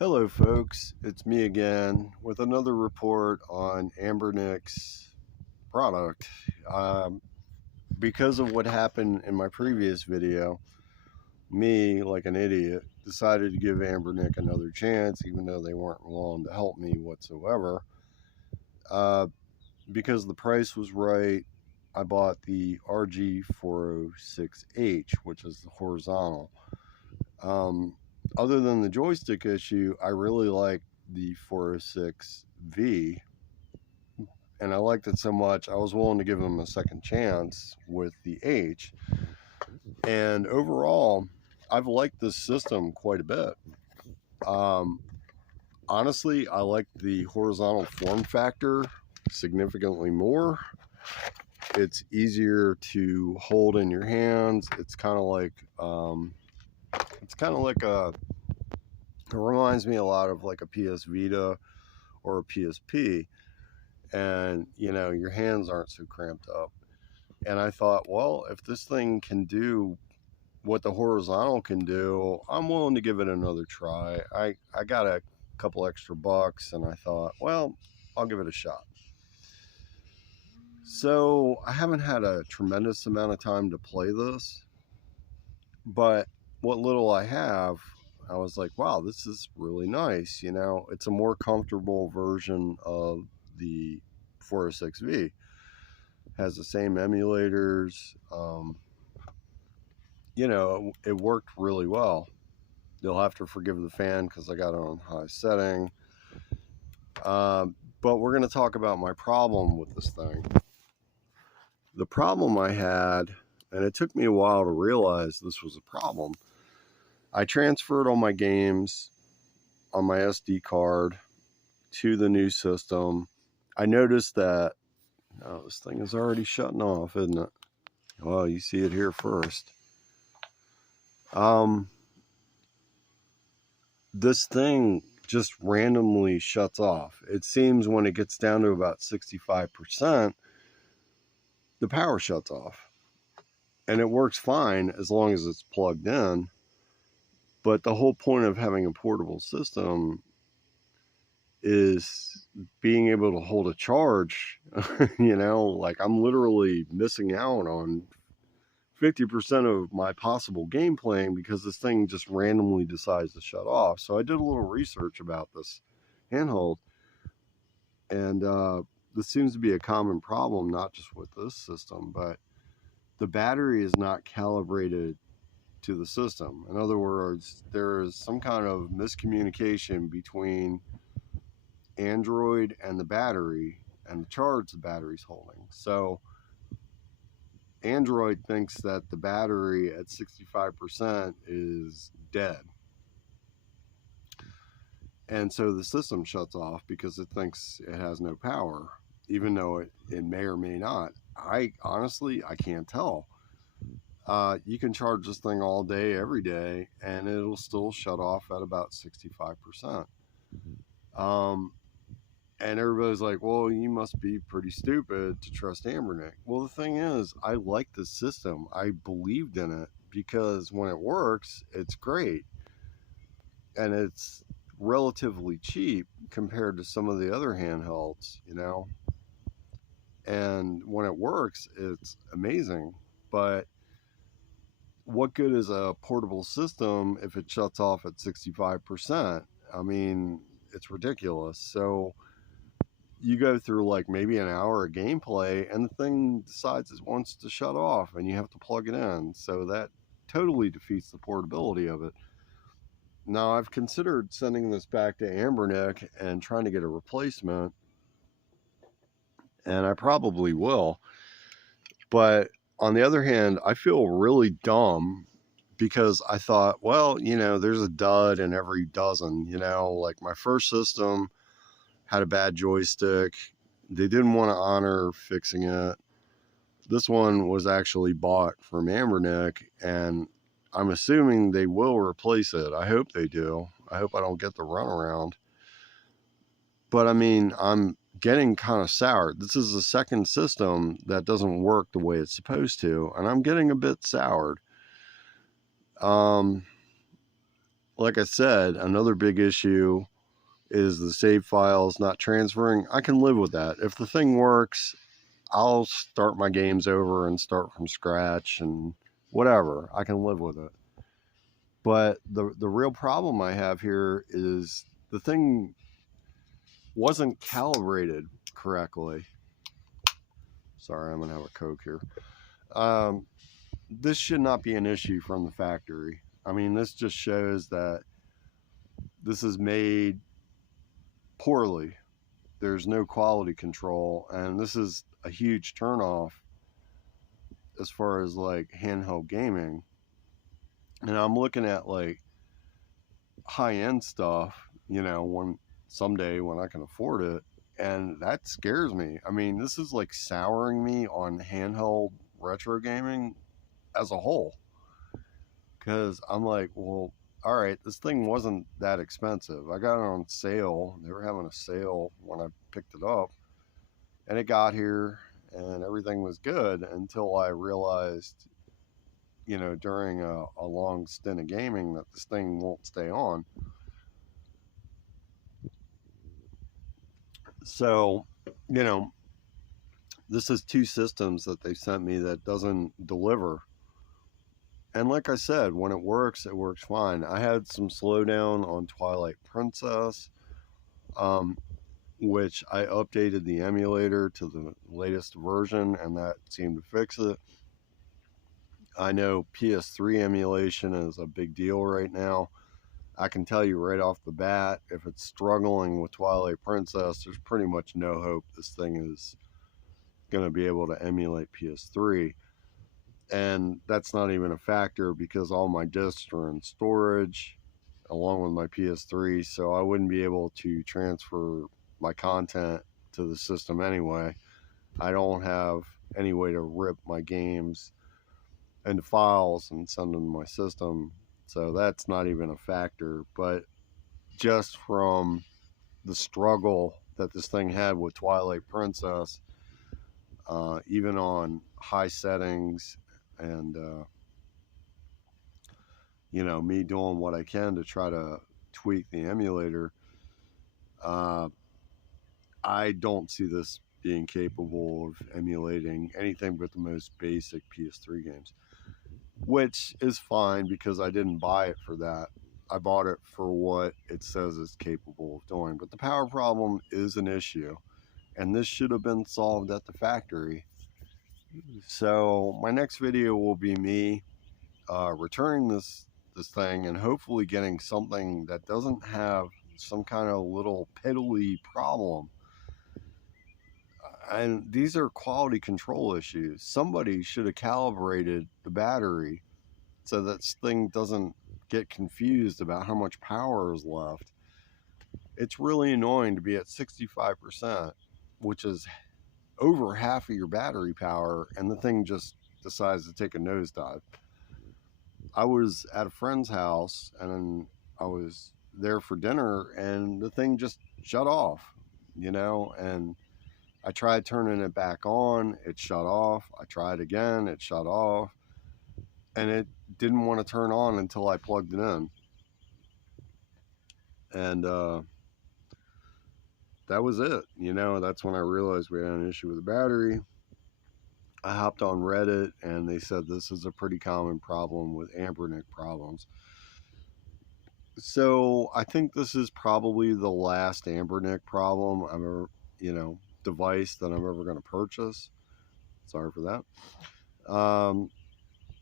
Hello folks, it's me again with another report on Anbernic's product. Because of what happened in my previous video, me, like an idiot, decided to give Anbernic another chance even though they weren't willing to help me whatsoever. Because the price was right, I bought the RG406H, which is the horizontal. Other than the joystick issue, I really like the 406V, and I liked it so much I was willing to give them a second chance with the H. And overall, I've liked this system quite a bit. Honestly, I like the horizontal form factor significantly more. It's easier to hold in your hands. It's kind of like it reminds me a lot of like a PS Vita or a PSP, and your hands aren't so cramped up. And I thought, well, if this thing can do what the horizontal can do, I'm willing to give it another try. I got a couple extra bucks and I thought, well, I'll give it a shot. So I haven't had a tremendous amount of time to play this, but what little I have, I was like, wow, this is really nice. It's a more comfortable version of the 406V. Has the same emulators. It worked really well. You'll have to forgive the fan because I got it on high setting. But we're going to talk about my problem with this thing. The problem I had, and it took me a while to realize this was a problem, I transferred all my games on my SD card to the new system. I noticed that, oh, this thing is already shutting off, isn't it? Well, you see it here first. This thing just randomly shuts off. It seems when it gets down to about 65%, the power shuts off. And it works fine as long as it's plugged in. But the whole point of having a portable system is being able to hold a charge. Like I'm literally missing out on 50% of my possible game playing because this thing just randomly decides to shut off. So I did a little research about this handheld, and this seems to be a common problem, not just with this system, but the battery is not calibrated to the system. In other words, there is some kind of miscommunication between Android and the battery and the charge the battery's holding. So Android thinks that the battery at 65% is dead. And so the system shuts off because it thinks it has no power, even though it may or may not. I can't tell. You can charge this thing all day, every day, and it'll still shut off at about 65%. And everybody's like, well, you must be pretty stupid to trust Anbernic. Well, the thing is, I like the system. I believed in it because when it works, it's great. And it's relatively cheap compared to some of the other handhelds, And when it works, it's amazing. But what good is a portable system if it shuts off at 65%? I mean, it's ridiculous. So you go through like maybe an hour of gameplay and the thing decides it wants to shut off and you have to plug it in. So that totally defeats the portability of it. Now, I've considered sending this back to Anbernic and trying to get a replacement, and I probably will. But on the other hand, I feel really dumb because I thought, well, there's a dud in every dozen. Like my first system had a bad joystick. They didn't want to honor fixing it. This one was actually bought from Anbernic, and I'm assuming they will replace it. I hope they do. I hope I don't get the runaround. But I mean, I'm getting kind of soured. This is the second system that doesn't work the way it's supposed to, and I'm getting a bit soured. like I said, another big issue is the save files not transferring. I can live with that. If the thing works, I'll start my games over and start from scratch and whatever. I can live with it. But the real problem I have here is the thing wasn't calibrated correctly. Sorry, I'm going to have a Coke here. This should not be an issue from the factory. I mean, this just shows that this is made poorly. There's no quality control, and this is a huge turnoff as far as like handheld gaming. And I'm looking at like high-end stuff, you know, when someday when I can afford it, and that scares me. I mean, this is like souring me on handheld retro gaming as a whole, because I'm like, well, all right, this thing wasn't that expensive. I got it on sale. They were having a sale when I picked it up, and it got here and everything was good until I realized, you know, during a long stint of gaming that this thing won't stay on. So, you know, this is two systems that they sent me that doesn't deliver. And like I said, when it works fine. I had some slowdown on Twilight Princess, which I updated the emulator to the latest version, and that seemed to fix it. I know PS3 emulation is a big deal right now. I can tell you right off the bat, if it's struggling with Twilight Princess, there's pretty much no hope this thing is going to be able to emulate PS3. And that's not even a factor because all my discs are in storage along with my PS3, so I wouldn't be able to transfer my content to the system anyway. I don't have any way to rip my games into files and send them to my system, so that's not even a factor. But just from the struggle that this thing had with Twilight Princess, even on high settings, and you know, me doing what I can to try to tweak the emulator, I don't see this being capable of emulating anything but the most basic PS3 games, which is fine because I didn't buy it for that. I bought it for what it says it's capable of doing. But the power problem is an issue, and this should have been solved at the factory. So my next video will be me returning this thing and hopefully getting something that doesn't have some kind of little piddly problem. And these are quality control issues. Somebody should have calibrated the battery so that this thing doesn't get confused about how much power is left. It's really annoying to be at 65%, which is over half of your battery power, and the thing just decides to take a nosedive. I was at a friend's house and I was there for dinner, and the thing just shut off, you know, and I tried turning it back on, it shut off. I tried again, it shut off, and it didn't want to turn on until I plugged it in. And that was it. You know, that's when I realized we had an issue with the battery. I hopped on Reddit, and they said this is a pretty common problem with Anbernic problems. So I think this is probably the last Anbernic problem I'm ever, you know, device that I'm ever going to purchase. Sorry for that.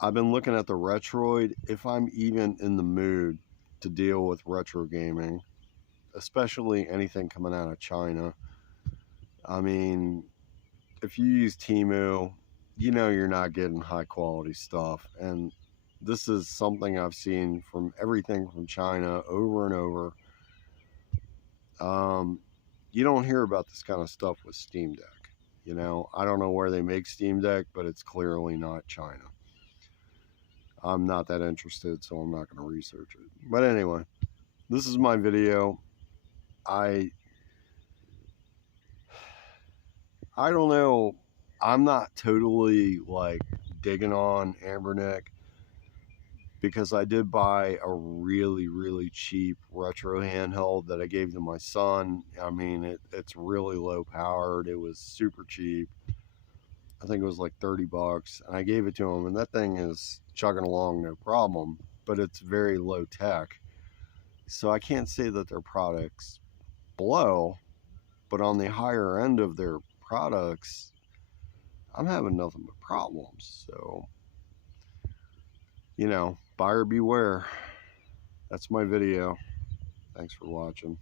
I've been looking at the Retroid. If I'm even in the mood to deal with retro gaming, especially anything coming out of China, I mean, if you use Temu, you know you're not getting high quality stuff. And this is something I've seen from everything from China over and over. You don't hear about this kind of stuff with Steam Deck. You know, I don't know where they make Steam Deck, but it's clearly not China. I'm not that interested, so I'm not going to research it. But anyway, this is my video. I don't know. I'm not totally like digging on Anbernic. because I did buy a really, really cheap retro handheld that I gave to my son. I mean, it's really low powered. It was super cheap. I think it was like 30 bucks, and I gave it to him, and that thing is chugging along no problem, but it's very low tech. So I can't say that their products blow, but on the higher end of their products, I'm having nothing but problems. So, buyer beware. That's my video. Thanks for watching.